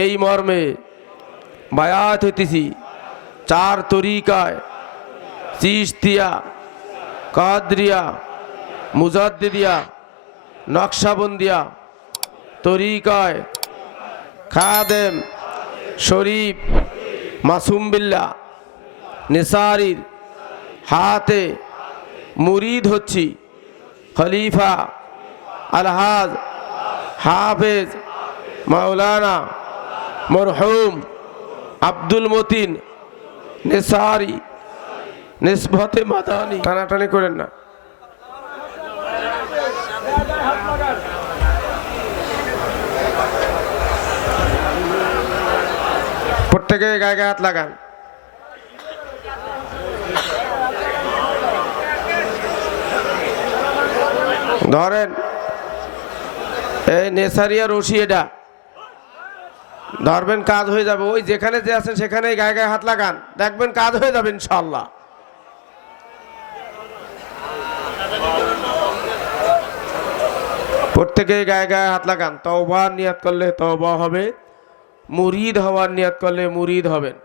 এই মর্মে বায়াত হইতেছি চার তরিকায় চিশতিয়া, কাদরিয়া, মুজাদ্দিদিয়া, নকশাবন্দিয়া তরিকায় খাদেম শরীফ মাসুম বিল্লাহ নিসারির হাতে মুরিদ হচ্ছি খলিফা আলহাজ হাফেজ মাওলানা মরহুম আব্দুল মতিন নিসারি নিসবতে মাদানী। টানাটানি করেন না। প্রত্যেকে গায়ে গায়ে হাত লাগান। ধরেন এই নেসারিয়া রশি, এটা ধরবেন, কাজ হয়ে যাবে। ওই যেখানে যে আছেন সেখানে গায়ে গায়ে হাত লাগান, দেখবেন কাজ হয়ে যাবে ইনশাআল্লাহ। প্রত্যেকে গায়ে গায়ে হাত লাগান। তওবার নিয়াত করলে তওবা হবে, মুরিদ হওয়ার নিয়াত করলে মুরিদ হবেন।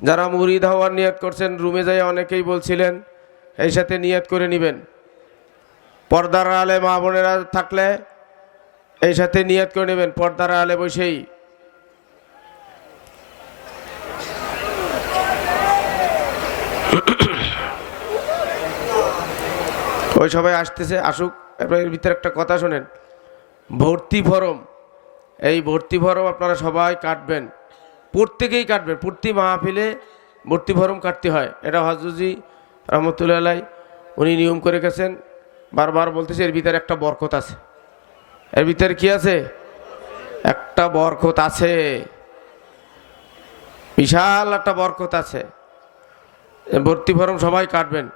যারা মুরিদ হওয়ার নিয়াত করছেন রুমে যাই অনেকেই বলছিলেন এই সাথে নিয়াত করে নেবেন। পর্দার আলে মা বোনেরা থাকলে এই সাথে নিয়াত করে নেবেন, পর্দার আলে বসেই। ওই সবাই আসতেছে, আসুক। এর ভিতরে একটা কথা শোনেন, ভর্তি ফরম, এই ভর্তি ফরম আপনারা সবাই কাটবেন, প্রত্যেকেই কাটবেন। প্রতি মাহফিলে ভর্তি ফরম কাটতে হয়। এটা হজরতজি রহমতুল্লাহ আলাইহি উনি নিয়ম করে গেছেন। বারবার বলতেছে এর ভিতরে একটা বরকত আছে। এর ভিতরে কি আছে? একটা বরকত আছে, বিশাল একটা বরকত আছে। ভর্তি ফরম সবাই কাটবেন।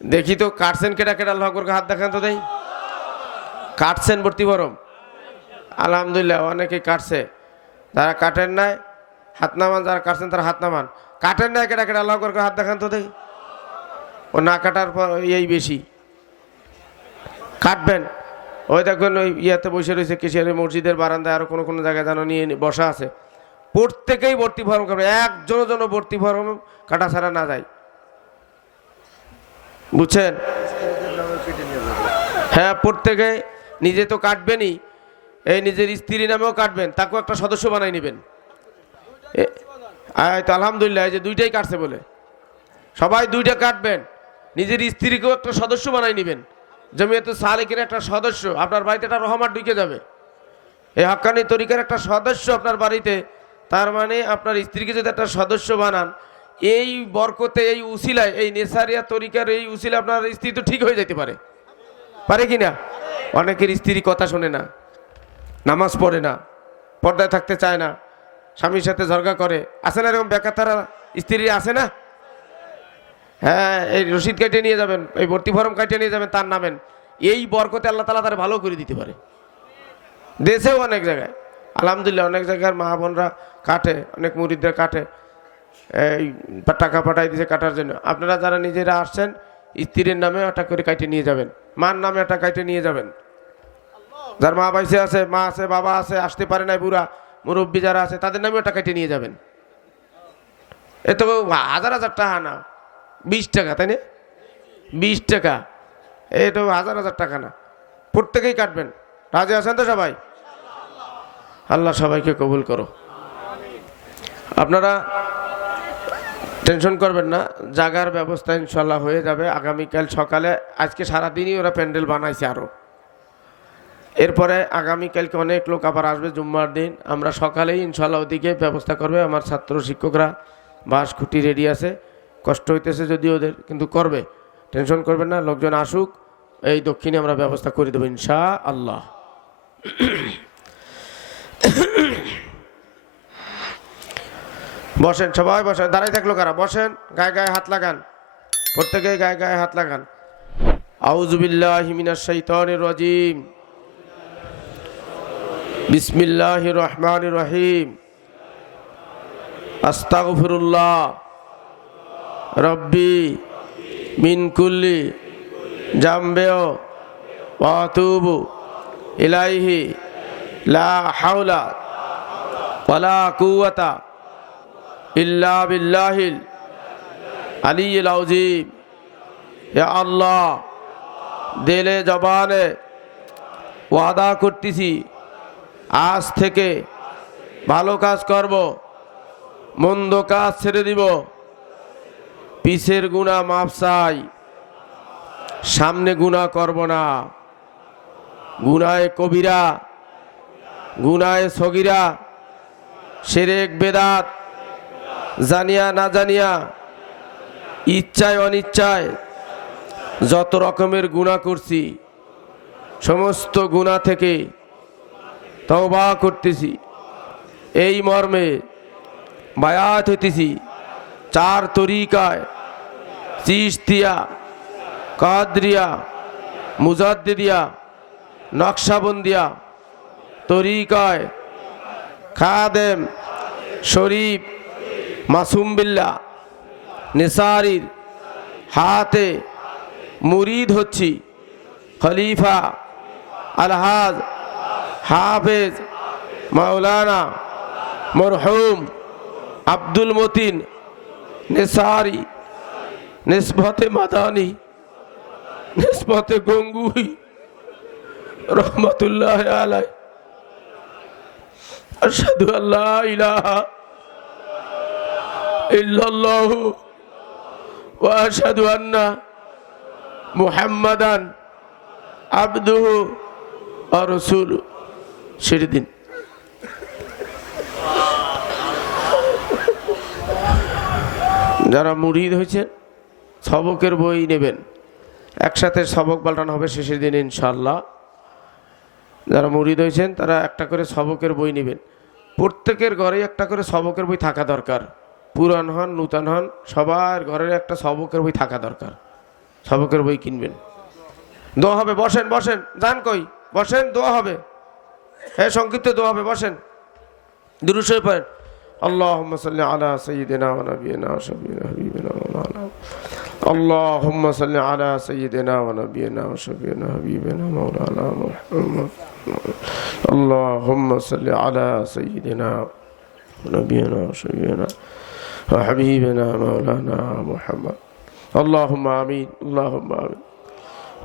দেখি তো কাটছেন কেটা কেটা, আল্লাহু আকবার হাত দেখান তো দেই। কাটছেন ভর্তি ফরম? আলহামদুলিল্লাহ, অনেকে কাটছে। যারা কাটেন নাই হাত নামান, যারা কাটছেন তারা হাত নামান। কাটেন নাই কেটা কেটা, আল্লাহু আকবার হাত দেখান তো দেই। ও না কাটার পর এই বেশি কাটবেন। ওই দেখবেন ওই ইয়াতে বসে রয়েছে কেশিয়ারের মসজিদের বারান্দায়, আরো কোনো কোনো জায়গায় যেন নিয়ে বসা আছে। প্রত্যেকেই ভর্তি ফরম কাটবে, একজনের জন্য ভর্তি ফরম কাটা ছাড়া না যায়, বুঝছেন? হ্যাঁ, প্রত্যেকে নিজে তো কাটবেনই, এই নিজের স্ত্রী নামেও কাটবেন, তাকেও একটা সদস্য বানাই নেবেন। তো আলহামদুলিল্লাহ, এই যে দুইটাই কাটছে বলে সবাই দুইটা কাটবেন। নিজের স্ত্রীকেও একটা সদস্য বানাই নেবেন, জমিয়তে সালেকের একটা সদস্য। আপনার বাড়িতে একটা রহমত ঢুকে যাবে, এই হাক্কানি তরিকার একটা সদস্য আপনার বাড়িতে। তার মানে আপনার স্ত্রীকে যদি একটা সদস্য বানান, এই বরকতে, এই উসিলায়, এই নেসারিয়া তরিকার এই উসিলা আপনার স্ত্রী তো ঠিক হয়ে যেতে পারে, পারে কি না? অনেকের স্ত্রী কথা শোনে না, নামাজ পড়ে না, পর্দায় থাকতে চায় না, স্বামীর সাথে ঝগড়া করে, আছে না এরকম বেকাতারা স্ত্রী? আছে না? হ্যাঁ, এই রসিদ কাটে নিয়ে যাবেন, এই ভর্তি ফরম কাটে নিয়ে যাবেন, তার নামেন। এই বরকতে আল্লাহ তাআলা তার ভালো করে দিতে পারে। দেশেও অনেক জায়গায় আলহামদুলিল্লাহ, অনেক জায়গার মা বোনরা কাটে, অনেক মুরিদরা কাটে, এই টাকা পাঠাই দিয়েছে কাটার জন্য। আপনারা যারা নিজেরা আসছেন স্ত্রীর নামে একটা করে কাটে নিয়ে যাবেন, মার নামে একটা কাটে নিয়ে যাবেন। যার মা বাইসে আছে, মা আছে, বাবা আছে, আসতে পারে নাই, বুড়া মুরব্বী যারা আছে তাদের নামে একটা কাটে নিয়ে যাবেন। এ তো হাজার হাজার টাকা না, 20 টাকা, তাই না? 20 টাকা, এই তো হাজার হাজার টাকা না। প্রত্যেকেই কাটবেন। রাজি আছেন তো সবাই? আল্লাহ সবাইকে কবুল করো। আপনারা টেনশন করবেন না, জাগার ব্যবস্থা ইনশাল্লাহ হয়ে যাবে আগামীকাল সকালে। আজকে সারাদিনই ওরা প্যান্ডেল বানাইছে আরো, এরপরে আগামীকালকে অনেক লোক আবার আসবে জুম্মার দিন। আমরা সকালেই ইনশাল্লাহ ওদিকে ব্যবস্থা করবে। আমার ছাত্র শিক্ষকরা বাস খুঁটি রেডি আছে, কষ্ট হইতেছে যদি ওদের, কিন্তু করবে, টেনশন করবেন না। লোকজন আসুক, এই দক্ষিণে আমরা ব্যবস্থা করে দেবো ইনশাআল্লাহ। বসেন সবাই, বসেন। দাঁড়াই থাকলো কারা? বসেন, গায়ে গায়ে হাত লাগান, প্রত্যেকে গায়ে গায়ে হাত লাগান। আউযু বিল্লাহি মিনাশ শাইতানির রাজিম, বিসমিল্লাহির রহমানির রহিম, আস্তাগফিরুল্লাহ রব্বি মিন কুল্লি জামবেও ওয়া আতুবু ইলাইহি লা হাওলা ওয়ালা কুওয়াতা ইল্লা বিল্লাহিল আলিয়্যিল আযীম। ইয়া আল্লাহ, দিলে জবানে ওয়াদা করতেছি আজ থেকে ভালো কাজ করব, মন্দ কাজ ছেড়ে দিব। পিছের গুনাহ মাফ চাই, সামনে গুনাহ করব না। গুনাহে কবিরা, গুনাহে সগীরা, শিরক বেদাত, জানিয়া না জানিয়া, ইচ্ছায় অনিচ্ছায় যত রকমের গুনাহ করছি, সমস্ত গুনাহ থেকে তওবা করতেছি। এই মর্মে বায়াত হইতেছি 4 তরিকায়, চিশতিয়া, কাদরিয়া, মুজাদ্দিদিয়া, নকশবন্দিয়া তরিকায় খাদেম, শরীফ, মাসুম বিল্লাহ, নিসারির হাতে মুরিদ হচ্ছি। খলিফা আলহাজ হাফেজ মাওলানা মরহুম আব্দুল মতিন নিসারি নিসবতে মাদানী নিসবতে গঙ্গুই রহমতুল্লাহ আলাই। আশহাদু আল্লা ইলাহা ইল্লাল্লাহু ওয়া আশহাদু আন্না মুহাম্মাদান আবদুহু ওয়া রাসূলুহু। ছেড়ে দিন। যারা মুরিদ হয়েছেন সবকের বই নেবেন, একসাথে সবক পাল্টানো হবে শেষের দিন ইনশাআল্লাহ। যারা মুরিদ হয়েছেন তারা একটা করে সবকের বই নেবেন। প্রত্যেকের ঘরে একটা করে সবকের বই থাকা দরকার। পুরান হন নূতন হন, সবার ঘরের একটা সবকের বই থাকা দরকার। সবকের বই কিনবেন। দোয়া হবে। বসেন বসেন, যান কই, বসেন, দোয়া হবে। হ্যাঁ, সংক্ষিপ্ত দোয়া হবে, বসেন। দুরূদ শরীফ পড়েন। আল্লাহুম্মা সাল্লি আলা সাইয়্যিদিনা ওয়া নাবিয়িনা ওয়া শাফিঈনা হাবিবিনা মাওলানা। আল্লাহুম্মা সাল্লি আলা সাইয়্যিদিনা ওয়া নাবিয়িনা ওয়া শাফিঈনা হাবিবিনা মাওলানা মুহাম্মদ। আল্লাহুম্মা সাল্লি আলা সাইয়্যিদিনা ওয়া নাবিয়িনা ওয়া শাফিঈনা ওয়া হাবিবিনা মাওলানা মুহাম্মদ। আল্লাহুম্মা আমিন, আল্লাহুম্মা আমিন।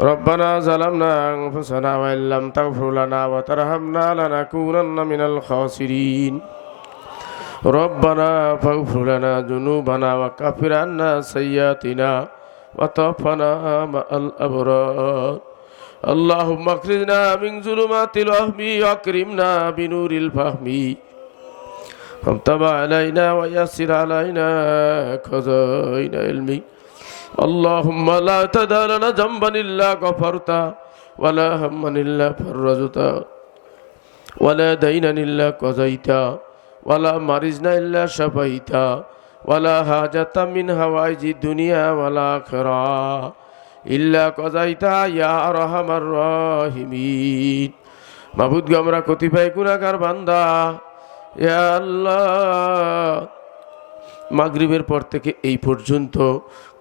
ربنا ظلمنا أنفسنا وإن لم تغفر لنا وترحمنا لنكونن من الخاسرين. ربنا فاغفر لنا ذنوبنا وكفر عنا سيئاتنا وتوفنا مع الأبرار. اللهم اخرجنا من ظلمات الوهم واكرمنا بنور الفهم وامتب علينا ويسر علينا خزائن علمك. اللهم لا تدع لنا ذنبا إلا غفرته ولا هما إلا فرجته ولا دينا إلا قضيته ولا مريضا إلا شفيته ولا حاجة من حوائج الدنيا والآخرة إلا قضيتها يا أرحم الراحمين. মাবুদ গো, আমরা কতিপয় গুনাহগার বান্দা, ইয়া আল্লাহ, মাগরিবের পর থেকে এই পর্যন্ত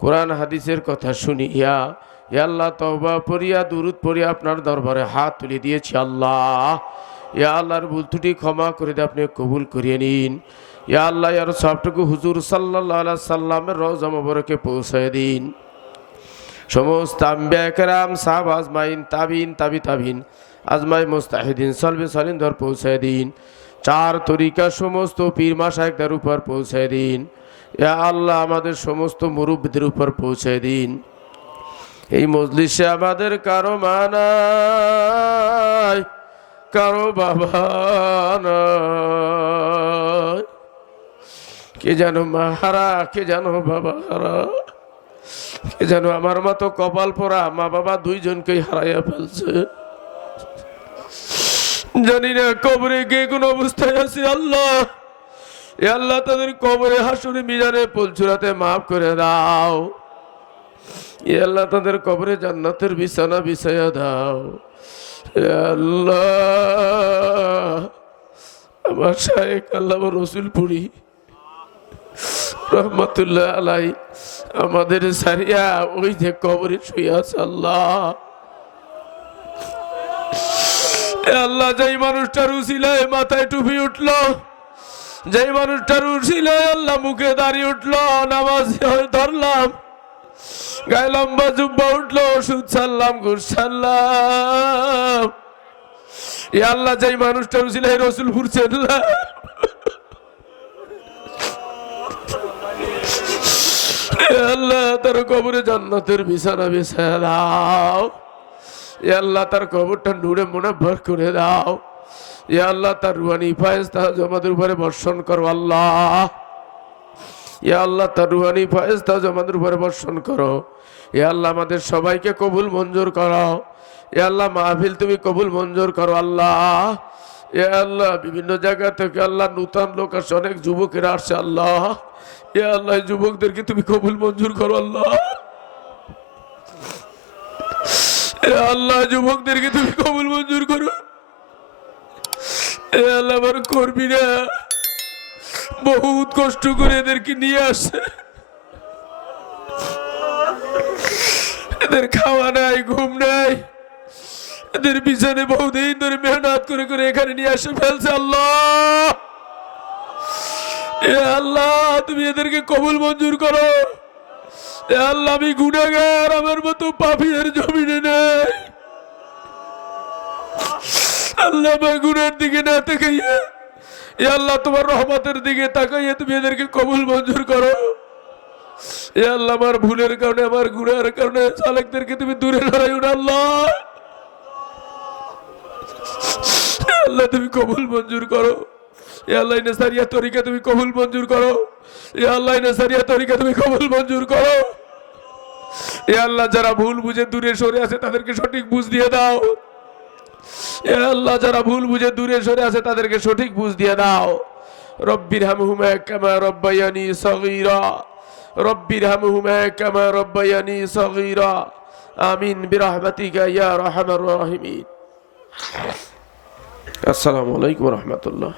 কোরআন হাদিসের কথা শুনিয়া ইয়া আল্লাহ তওবা পড়িয়া দুরূদ পড়িয়া আপনার দরবারে হাত তুলে দিয়েছি। আল্লাহ, ইয়া আল্লাহর ভুল ত্রুটি ক্ষমা করে দিয়ে আপনি কবুল করিয়ে নিন। ইয়া আল্লাহ, ইয়ার সবটুকু হুজুর সাল্লাল্লাহু আলাইহি সাল্লামের রওজা মোবারকে পৌঁছায় দিন। সমস্ত আম্বিয়া কেরাম, সাহাবা আজমাইন, তাবিন, তাবি তাবিন, আজমাই মুস্তাহিদিন, সলবে সালিন ধর পৌঁছায় দিন। 4 তরিকা সমস্ত পীর মাশায়েখদের উপর পৌঁছায় দিন। ইয়া আল্লাহ, আমাদের সমস্ত মুরব্বিদের উপর পৌঁছায় দিন। এই মজলিসে আমাদের কারো মা নাই, কারো বাবা নাই, কে যেন মা হারা, কে যেন বাবা হারা, কে যেন আমার মতো কপাল পোড়া মা বাবা 2 জনকেই হারাইয়া ফেলছে। জানি না কবরে কে কোন অবস্থায় আছে। আল্লাহ, এ আল্লাহ, তাদের কবরে হাসরে মিজানে পুলচুরাতে মাফ করে দাও। এ আল্লাহ, তাদের কবরে জান্নাতের বিছানা বিছাইয়া দাও। এ আল্লাহ, আমার শায়েখ আল্লামা রসুলপুরি রহমতুল্লাহ আলাই আমাদের সারিয়া ওই যে কবরে শুয়ে আছে। আল্লাহ, আল্লাহ, যেই মানুষটার উসিলায় মাথায় টুপি উঠলো, যেই মানুষটার উঠছিলায় আল্লাহ মুখে দাঁড়িয়ে উঠলো, নামাজ ধরলাম, গায়ে লম্বা জুব্বা উঠলো, সুদ ছাড়লাম, ঘুষ ছাড়লাম। এ আল্লাহ যেই মানুষটার উঠছিলায় রসুল ফুরছেন না, আল্লাহ তার কবরে জান্নাতের বিছানা বিছায়া দাও। এ আল্লাহ তার কবরটা নূরে মুনাব্বর করে দাও। এ আল্লাহ তার রুহানি ফায়েজটা আমাদের উপরে বর্ষণ করো আল্লাহ। এ আল্লাহ তার রুহানি ফায়েজটা আমাদের উপরে বর্ষণ করো। এ আল্লাহ আমাদের সবাইকে কবুল মঞ্জুর করো। এ আল্লাহ মাহফিল তুমি কবুল মঞ্জুর করো আল্লাহ। এ আল্লাহ বিভিন্ন জায়গা থেকে আল্লাহ নূতন লোক আসছে, অনেক যুবকেরা আসছে আল্লাহ। এ আল্লাহ যুবকদেরকে তুমি কবুল মঞ্জুর করো আল্লাহ। এ আল্লাহ যুবকদেরকে তুমি কবুল মঞ্জুর করো। এ আল্লাহ আমার কর্মীরা বহুত কষ্ট করে এদেরকে নিয়ে আসে, এদের খাওয়া নাই, ঘুম নাই, এদের পিছনে বহুদিন ধরে মেহনত করে করে এখানে নিয়ে আসে ফেলছে আল্লাহ। এ আল্লাহ তুমি এদেরকে কবুল মঞ্জুর করো। এ আল্লাহ আমি গুনাহগার, আমার মতো পাপীর জমিনে নেই আল্লাহ। আমার গুনার দিকে না তাকাইয়া এ আল্লাহ তোমার রহমতের দিকে তাকাইয়া তুমি এদেরকে কবুল মঞ্জুর করো। এ আল্লাহ আমার ভুলের কারণে, আমার গুনার কারণে সালেকদেরকে তুমি দূরে লড়াইও না আল্লাহ। আল্লাহ তুমি কবুল মঞ্জুর করো। এ আল্লাহ নেসারিয়া তরিকা তুমি কবুল মঞ্জুর করো। এ আল্লাহ নেসারিয়া তরিকা তুমি কবুল মঞ্জুর করো। এ আল্লাহ যারা ভুল বুঝে দূরে সরে আছে তাদেরকে সঠিক বুঝ দিয়ে দাও। এ আল্লাহ যারা ভুল বুঝে দূরে সরে আছে তাদেরকে সঠিক বুঝ দিয়ে দাও। রব্বির হামহুমা কামা রব্বায়ানি সগীরা, রব্বির হামহুমা কামা রব্বায়ানি সগীরা। আমিন বিরহমাতিকা ইয়া আরহামার রাহিমিন। আসসালামু আলাইকুম ওয়া রাহমাতুল্লাহ।